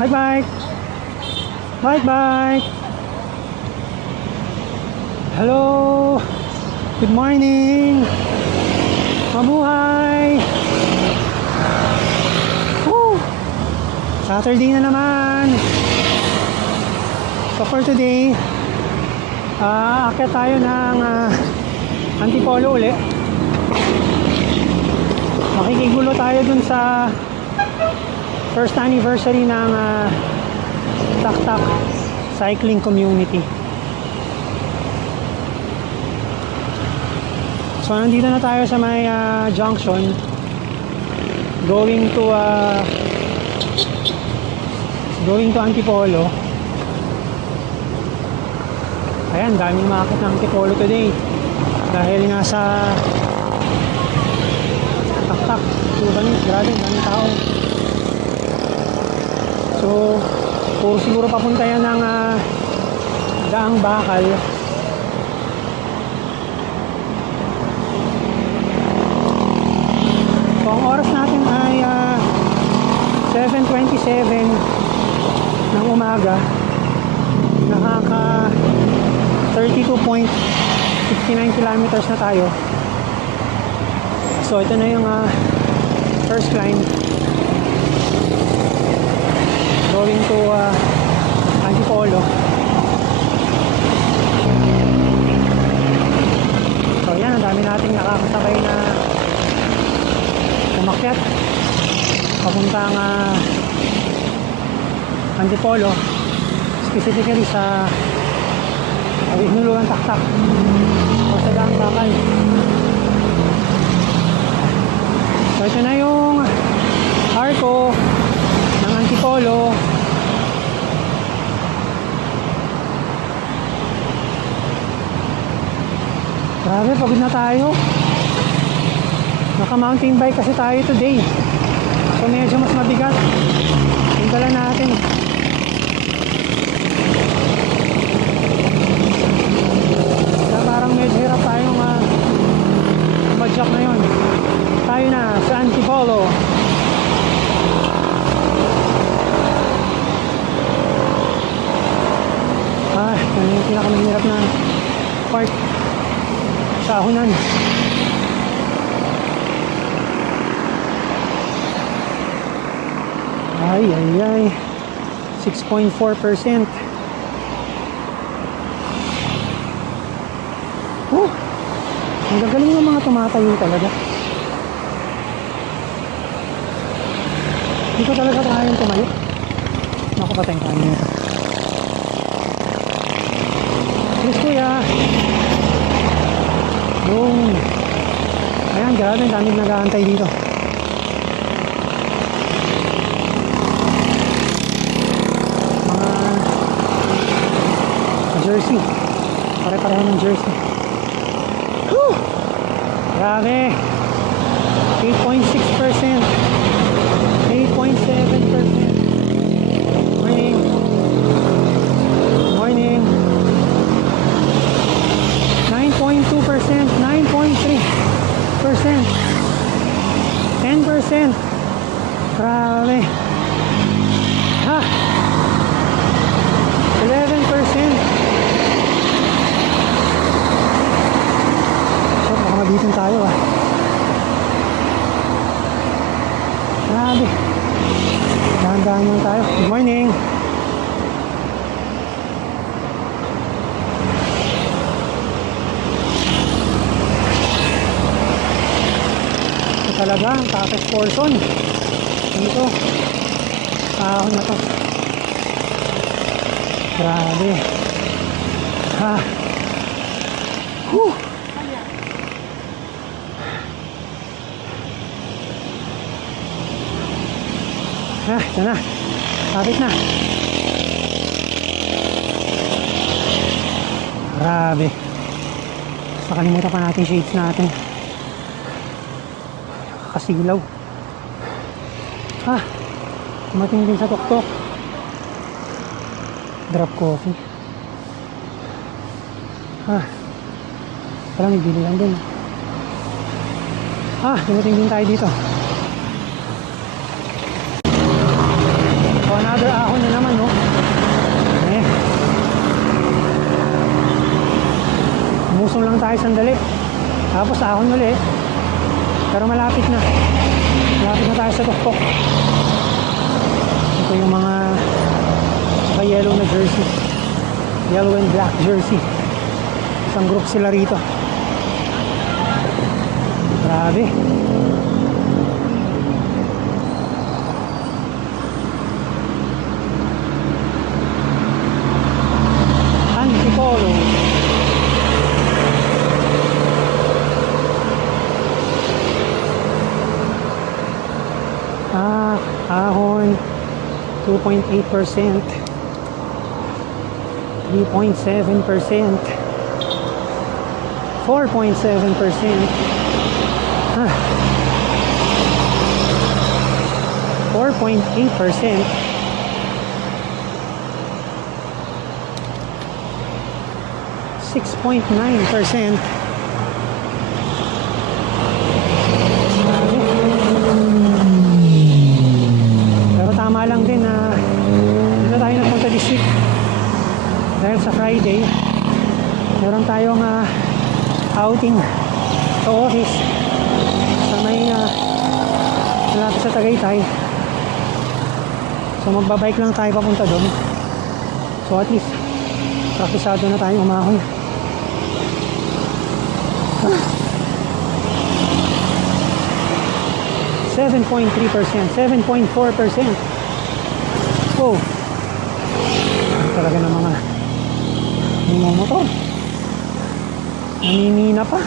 Bike, bike. Bike, bike. Hello. Good morning. Mabuhay. Woo. Saturday na naman. So for today, aakyat tayo ng Antipolo uli. Makikigulo tayo dun sa first anniversary ng Tak-Tak Cycling Community. So nandito na tayo sa may junction going to Antipolo. Ayan, daming umakit ng Antipolo today dahil nga sa Tak-Tak Sudanese. Grabe, daming tao. So puro siguro papunta yan ng Daang Bakal. So ang oras natin ay 7:27 ng umaga. Nakaka 32.69 kilometers na tayo. So ito na yung first climb going to Antipolo. So yan, ang dami nating nakakasabay na umakyat papuntang Antipolo, specifically sa Inuluan Tak-Tak o sa Daang Bakal. So ito na yung arko ng Antipolo. Grabe, pagod na tayo. Naka mountain bike kasi tayo today, so medyo mas mabigat yung dala natin. Kaya parang medyo hirap tayong madjak na yun. Tayo na sa Antipolo. Ito yung pinakamahirap na part sa ahunan. Ay, 6.4%. Ang gagaling ng mga tumatayo talaga. Hindi ko talaga kayang tumayo. Naku, patay ka nito. Yes, kuya. Boom. Ayan, grabe, ang daming nag-aantay dito. Jersey, pare-pareho ng jersey. Whew! Grabe, 8.6%, 8.7%. Morning, morning. 9.2%, 9.3%, 10%. Grabe. 11%. Mabitin tayo Grabe. Dahan-dahan lang tayo. Good morning. Ito talaga ang toughest portion dito. Ahon na to. Grabe. Whew. Ito na. Kapit na. Grabe. Nakalimutan pa natin shades natin. Kasilaw. Tumating din sa tuktok. Drop coffee. Parang ibili lang din. Tumating din tayo dito. So another ahon na naman, no? Eh. Musong lang tayo sandali. Tapos ahon ulit. Pero malapit na. Malapit na tayo sa tuktok. Ito yung mga yellow na jersey. Yellow and black jersey. Isang group sila rito. Grabe. Antipolo. Ahon 2.8%, 3.7%, 4.7%, 4.8%, 6.9%. Tama lang din na dito tayo nagpunta this week dahil sa Friday meron tayong outing sa office sa may malapit sa Tagaytay, so magbabike lang tayo papunta doon, so at least praktisado na tayong umahon. 7.3%, 7.4%. Wow. Talaga ng mga motor. Naninina pa.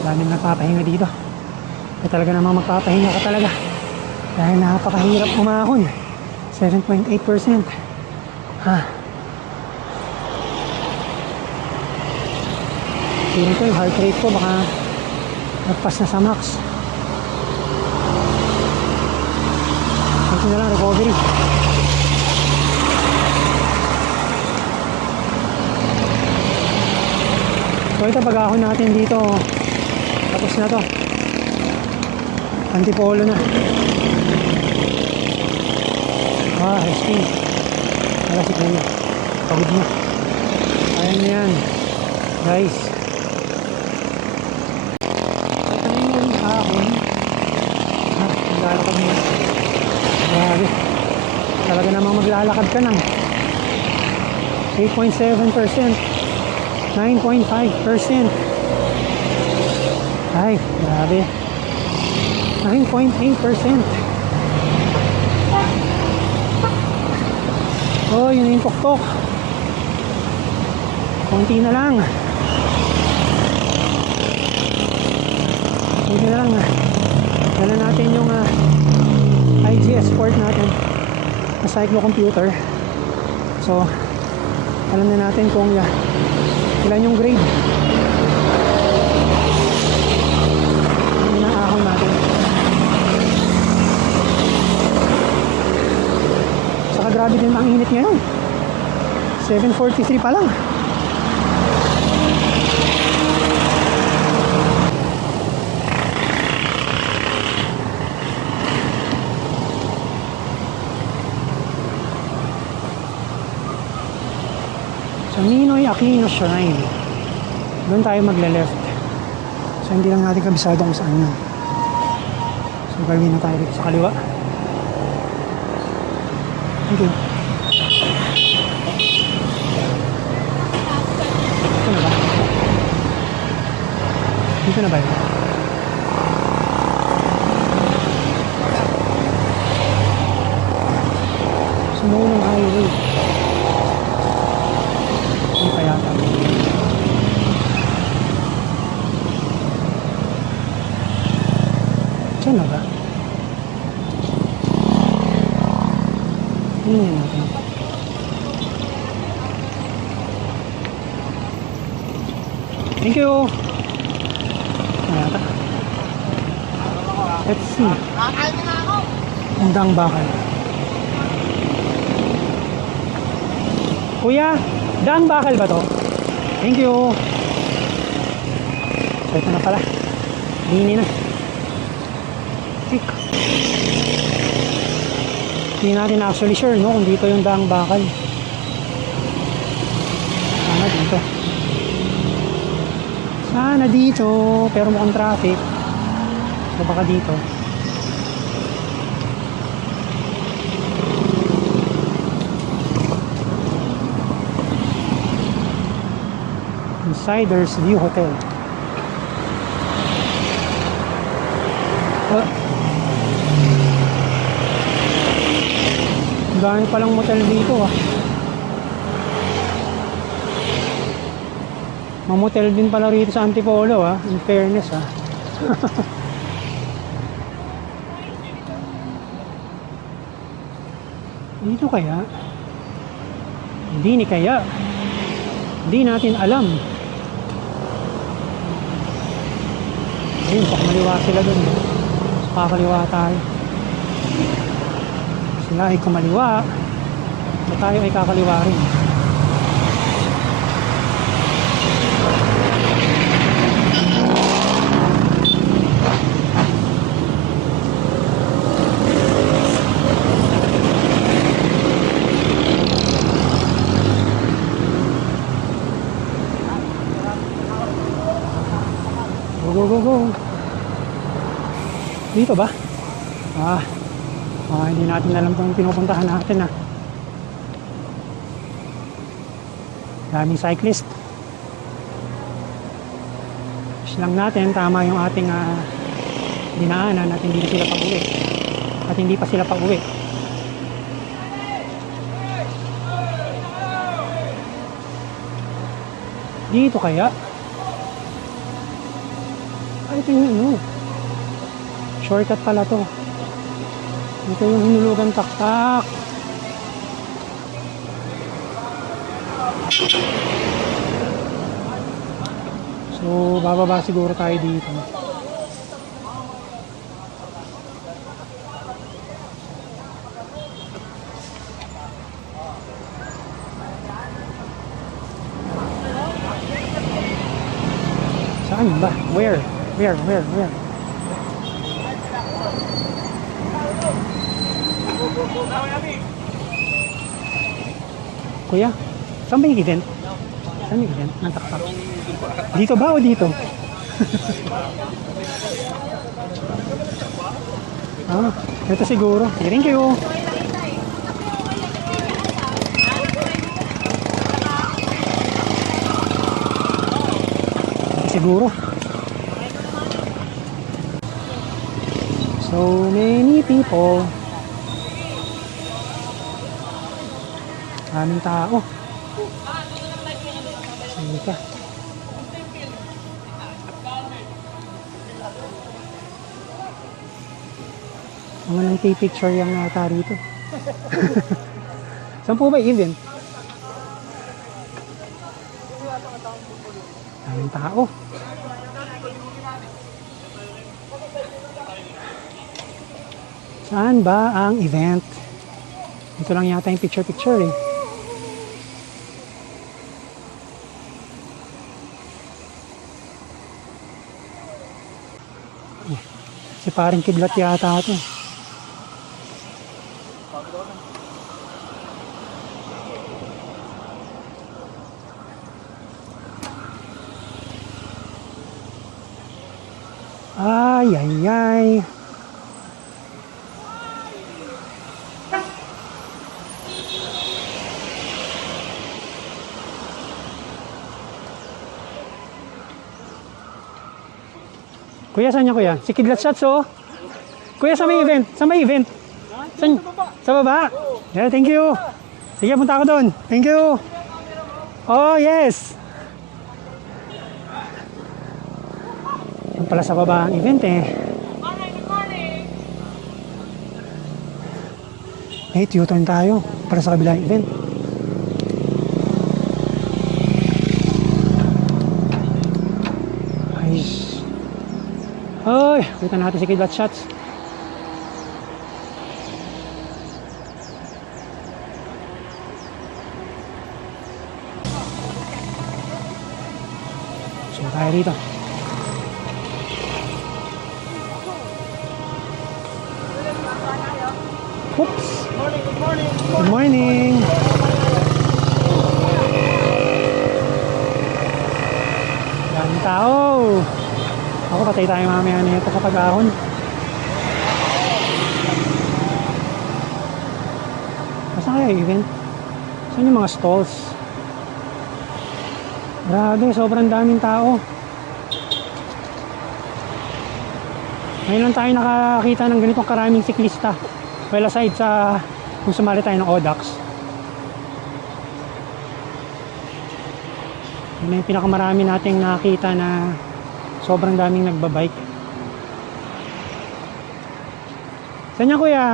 Daming nagpapahinga dito. Kaya talaga namang magpapahinga ka talaga. Dahil napakahirap umahon. 7.8%. Feeling ko yung heart rate ko baka nagpas na sa max. Ito na lang, recovery. So ito, pag-ahon natin dito, tapos na to. Antipolo na. Resting. Wala si Kuya. Pagod na. Kaya na yan, guys. Maglalakad mo. Grabe. Talaga namang maglalakad ka ng 8.7%, 9.5%. Ay, grabe. 9.8%. Oh, yun yung tuktok. Konti na lang. Konti na lang. Dala natin yung IGS Sport natin na cyclocomputer. So, alam na natin kung ilan yung grade. Inaahon natin. Saka grabe din ang init ngayon. 7:43 pa lang. Sa Ninoy Aquino Shrine, doon tayo magle-left. So hindi lang natin kabisado kung saan yun. So gawin na tayo dito sa kaliwa. Thank you. Dito na ba? Dito na ba yun? Sumunong highway. Diyan na ba? Tingnan natin. Thank you! Ayata. Let's see. Undang bakal. Kuya, daan bakal ba to? Thank you! So ito na pala. Dini na. traffic. Hindi natin actually sure, no, kung dito yung daang bakal. Sana dito. Sana dito, pero mukhang traffic. So baka dito. Insiders View Hotel. Dami palang motel dito ah. Mamotel din pala rito sa Antipolo ah, in fairness ah. Dito kaya? Hindi kaya. Hindi natin alam. Ayun, pakamaliwa sila dun. So, kakaliwa tayo. Sila ay kumaliwa. So, tayo ay kakaliwa rin. Go. Dito ba? Hindi natin alam kung pinupuntahan natin ah. Daming cyclist. Wish lang natin tama yung ating dinaanan at hindi sila pag-uwi. At hindi pa sila pag-uwi. Dito kaya? Ito yung ano, shortcut pala to. Ito yung hinulugan taktak. So bababa siguro tayo dito. Saan ba? Where? Kuya, saan ba yung event? Saan yung event? Nantaktak. Dito ba o dito? Ito siguro. Thank you. Siguro. So many people. Maraming tao. Sika. Mga nang picture yung nata rito. Saan po ba event? Maraming tao. Saan ba ang event? Ito lang yata yung picture eh. Si paring kidlat yata ito. Ay. Kuya, saan niya kuya? Si Kidlat Shots oh. Kuya, sa may event? Sa may event? Saan? Sa baba? Yeah, thank you. Sige, punta ako doon. Thank you. Oh, yes. Yan pala sa baba ang event eh. Hey, U-turn tayo para sa kabilang event. Ay, kita natin si Kidlat Shots. So tayo dito. Good morning. Daming tao. Ako, patay tayo mamaya na ito kapag ahon. Saan kaya event? Saan yung mga stalls? Grabe, sobrang daming tao. Ngayon lang tayo nakakita ng ganitong karaming siklista. Well, aside sa kung sumali tayo ng Audax. Yun yung pinakamarami nating nakita na sobrang daming nagbabike. Saan niya kuya?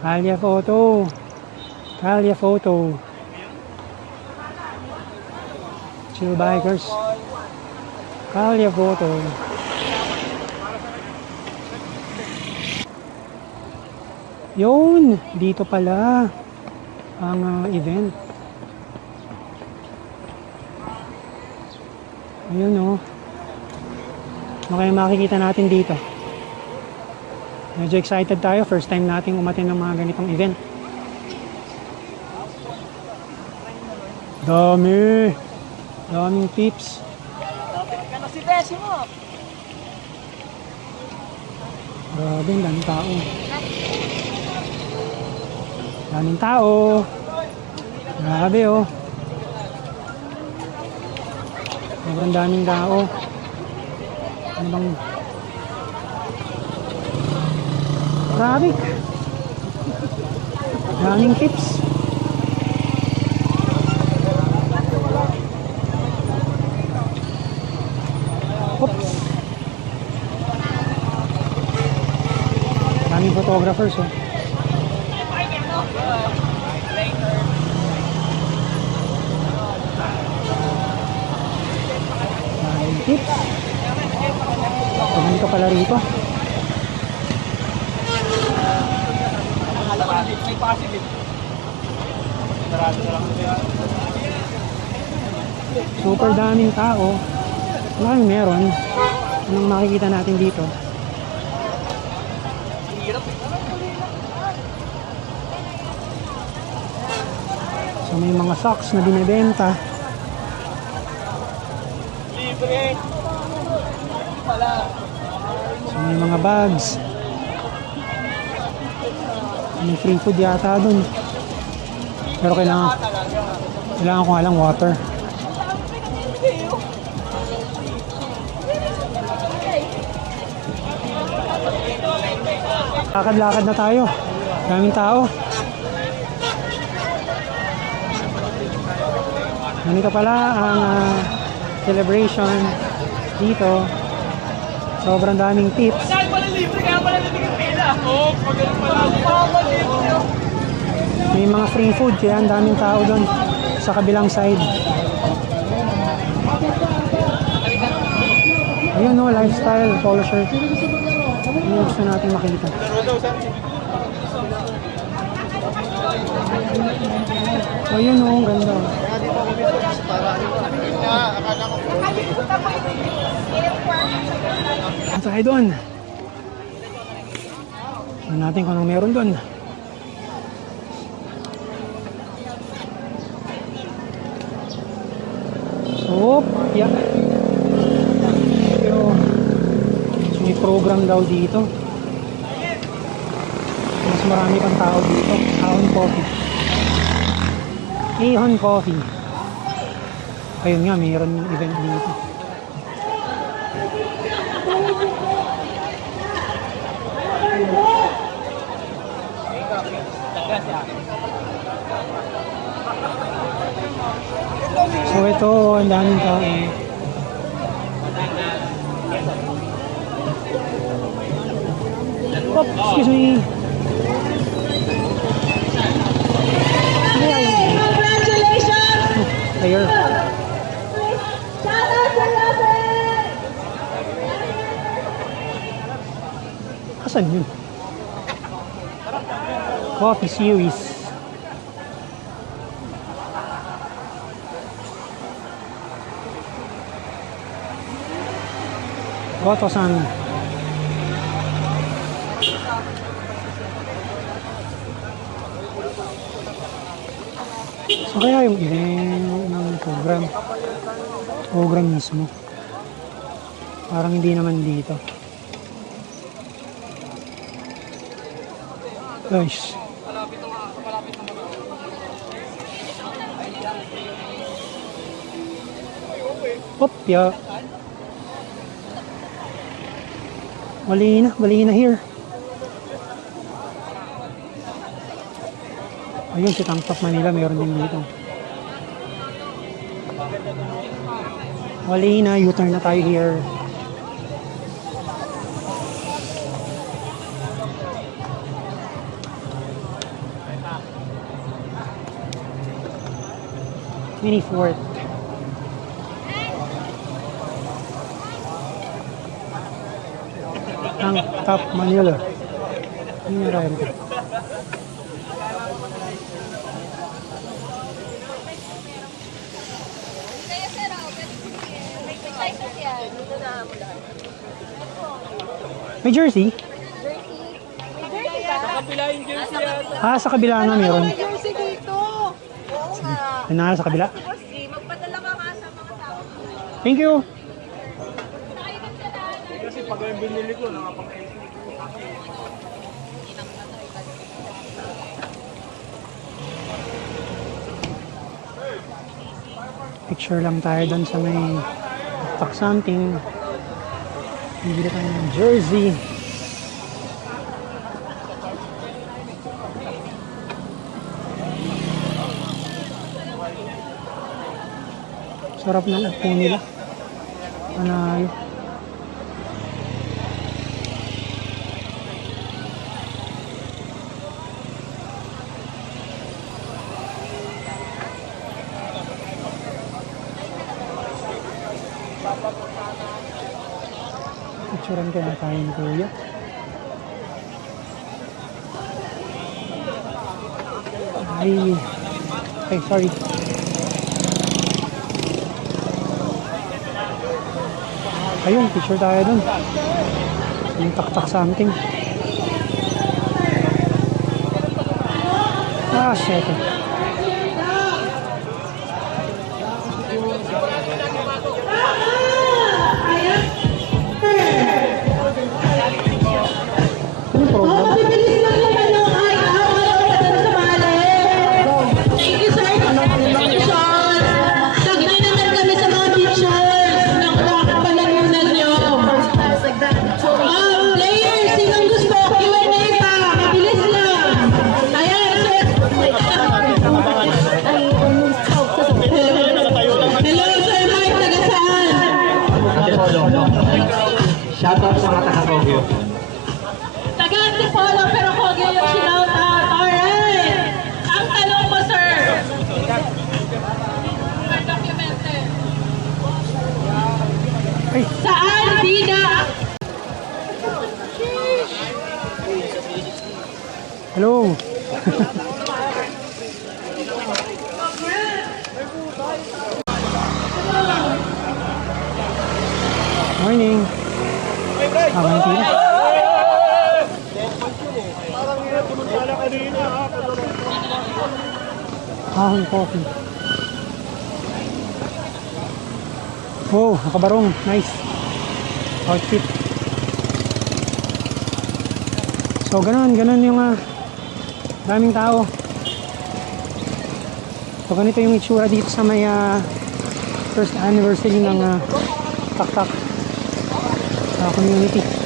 Kalya photo. Kalya photo. Chill bikers. Kalya photo. Yun, dito pala ang event. Ayun o. Ano kaya makikita natin dito? Medyo excited tayo. First time nating umatin ng mga ganitong event. Dami! Daming tips. Grabe, ang daming tao. Daming tao. Grabe oh. Sobrang daming tao. Ano bang... Traffic. Daming tips. Oops. Daming photographers oh. Daming tips. Ganito pala rito. Super daming tao. Maraming meron. Anong makikita natin dito? So may mga socks na binibenta. So may mga bags. May free food yata dun. Pero kailangan ko nga lang water. Lakad-lakad na tayo. Daming tao. Ganito pala ang celebration dito. Sobrang daming tips. May mga free food kaya ang daming tao doon sa kabilang side. Ayun no, lifestyle, polo shirt. Yung gusto natin makita. So yun o, ang ganda. At tayo doon. Tignan natin kung anong meron doon. So, yeah. May program daw dito. Mas marami pang tao dito. Ahon Coffee. Ahon Coffee. Ayun nga, mayroon yung event dito. So ito, ang daming tao. Oh, excuse me. Congratulations! Player. Shout out to Robin! Asan yun? Coffee series. Goto-san. So kaya yung event ng program mismo. Parang hindi naman dito. Guys. Opya. Bali na here. Ayun, si Tangtop Manila, meron din dito. Wali na, U-turn na tayo here. Mini-Fort. Tangtop Manila. Ano yung ride ko? May jersey? Sa kabila nga meron. Jersey dito. Oo nga. Ano sa kabila? Magpadala ka nga sa mga tao. Thank you. Kasi pag yung binili ko, nakapang Picture lang tayo doon sa may tak something. Bibili tayo ng jersey. Sarap ng upo nila. Panay. Picturean kaya tayo ni Kuya. Ay, sorry. Ayun, picture tayo dun. Yung tak-tak something. Shit. Ano program? Bibilis lang naman yung ay sumali. Thank you, sir. Congratulations. Tagnay naman kami sa mga pictures ng kapalanunan nyo. Players, sinong gusto? Q&A pa. Mabilis lang. Ayan, sir. Hello, sir Mike. Taga saan? Shoutout sa mga taga-Tokyo. Taga-Antipolo, pero Kogyo yung shinout out. Alright. Ang tanong mo, sir. We're documented. Ay, Saan bida? hello. Morning. Manila. Ahon coffee. Oh, nakabarong. Nice. Outfit. So, ganun yung daming tao. So, ganito yung itsura dito sa may first anniversary ng Tak-Tak community.